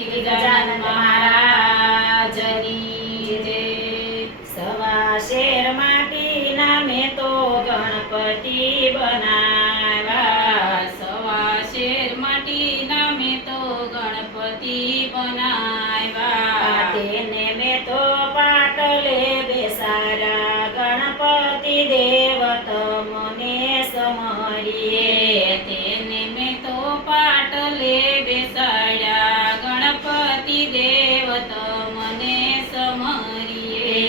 શ્રી ગજાનંદ મહારાજની જય. સવા શેર માટીના મેં તો ગણપતિ બનાવ્યા. સવા શેર માટીના મેં તો ગણપતિ બનાવ્યા. તેને મેં તો પાટલે બેસાડ્યા. ગણપતિ દેવ તમને સમરીએ. તેને મેં તો પાટલે બેસાડ્યા. ગણપતિ દેવ તમને સમરીએ.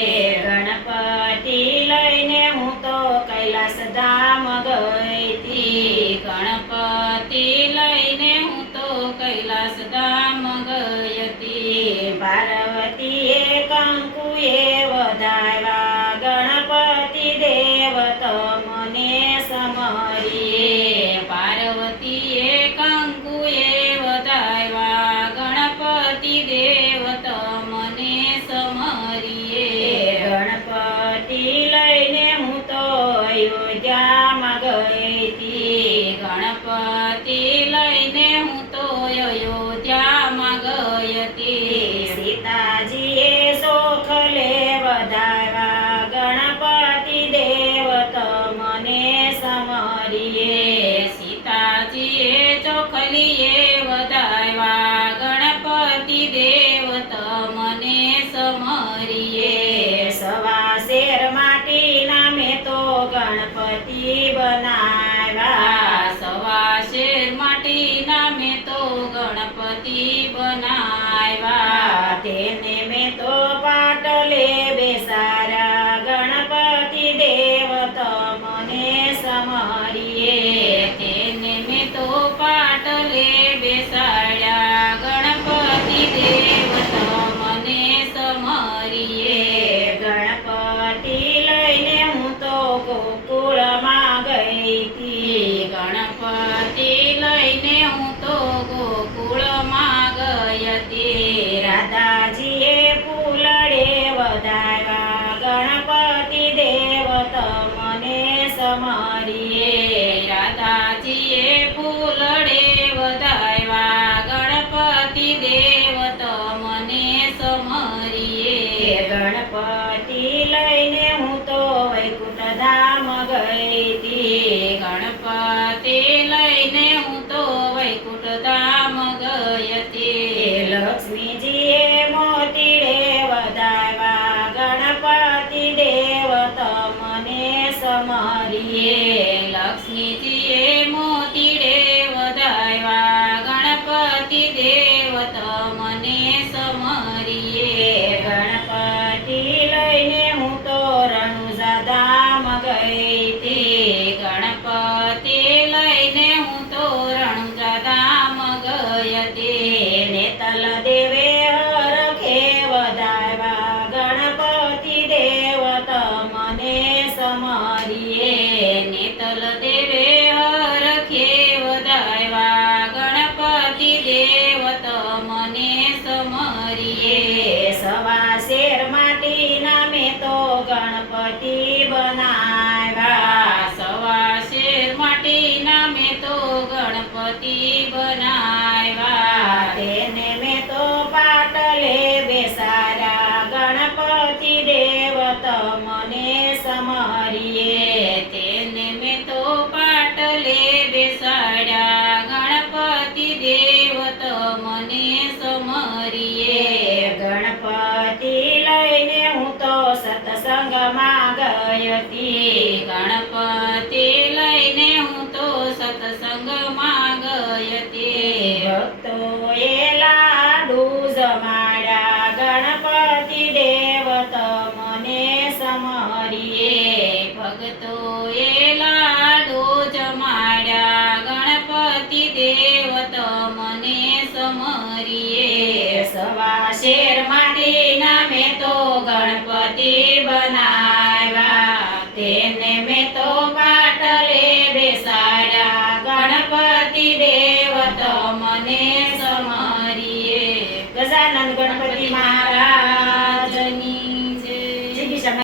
ગણપતિ લઈને હું તો કૈલાસ ધામ ગઈ તી. ગણપતિ લઈને હું તો કૈલાસ ધામ ગઈ હતી. પાર્વતીએ કંકુએ વધાવ્યા. ગણપતિ દેવ તમને સમરીએ. પાર્વતીએ કંકુએ વધાવ્યા. ગણપતિ દેવ તમને સમરીએ. ગણપતિ લઈને હું તો અયોધ્યામાં ગઈ તી. ગણપતિ લઈને હું તો અયોધ્યામાં ગઈ હતી. સીતાજીએ સોખલે વધાવ્યા. ગણપતિ દેવ તમને સમરીએ. સીતાજીએ ચોખલીએ વધાવ્યા. ગણપતિ દેવ તમને સમરીએ. સવા શેર માટીના મેં તો ગણપતિ બનાવ્યા. સવા શેર માટીના મેં તો ગણપતિ બનાવ્યા. તેને મેં તો પાટલે બેસાડ્યા. ગણપતિ દેવ તમને સમરીએ. તેને મેં તો પાટલે બેસાડ્યા. ગણપતિ દેવ તમને સમરીએ. ગણપતિ લઈને હું તો ગોકુળમાં ગઈ તી. ગણપતિ લઈને હું તો ગોકુળમાં ગઈ હતી. રાધાજીએ ફૂલડે વધાવ્યા. ગણપતિ દેવ તમને સમરીએ. રાધાજીએ ફૂલડે વધાવ્યા. ગણપતિ દેવ તમને સમરીએ. ગણપતિ લઈને હું તો વૈકુંઠ ધામ ગઈ તી. ગણપતિ લઈને હું તો વૈકુંઠ ધામ ગઈ હતી. લક્ષ્મીજીએ મોતીડે વધાવ્યા. ગણપતિ દેવ તમને સમરીએ. લક્ષ્મીજીએ મોતીડે વધાવ્યા. ગણપતિ દેવ તમને સમરીએ. ગણપતિ લઈને હું તો રણુજા ધામ ગઈ તી. ગણપતિ લઈને હું તો રણુજા ધામ ગઈ હતી. નેતલ દેવે હરખે વધાવ્યા. ગણપતિ દેવ તમને સમરીએ. નેતલ દેવે હરખે વધાવ્યા. ગણપતિ દેવ તમને સમરીએ. સવા શેર માટીના મેં તો ગણપતિ બનાવ્યા. સવા શેર માટીના મેં તો ગણપતિ બનાવ્યા. તેને મેં તો પાટલે બેસાડ્યા. ગણપતિ દેવ તમને સમરીએ. તેને મેં તો પાટલે બેસાડ્યા. ગણપતિ દેવ તમને સમરીએ. ગણપતિ લઈને હું તો સત્સંગમાં ગઈ હતી. ગણપતિ લઈને હું તો સત્સંગમાં ગઈ હતી. ભક્તોએ લાડુ જમાડ્યા. ગણપતિ દેવ તમને સમરીએ. ભક્તોએ લાડુ જમાડ્યા. ગણપતિ દેવ તમને સમરીએ. સવા શેર માટીના મેં તો ગણપતિ બનાવ્યા. તેને મેં તો પાટલે બેસાડ્યા. ગણપતિ દેવ તમને સમરીએ. ગજાનંદ ગણપતિ મહારાજ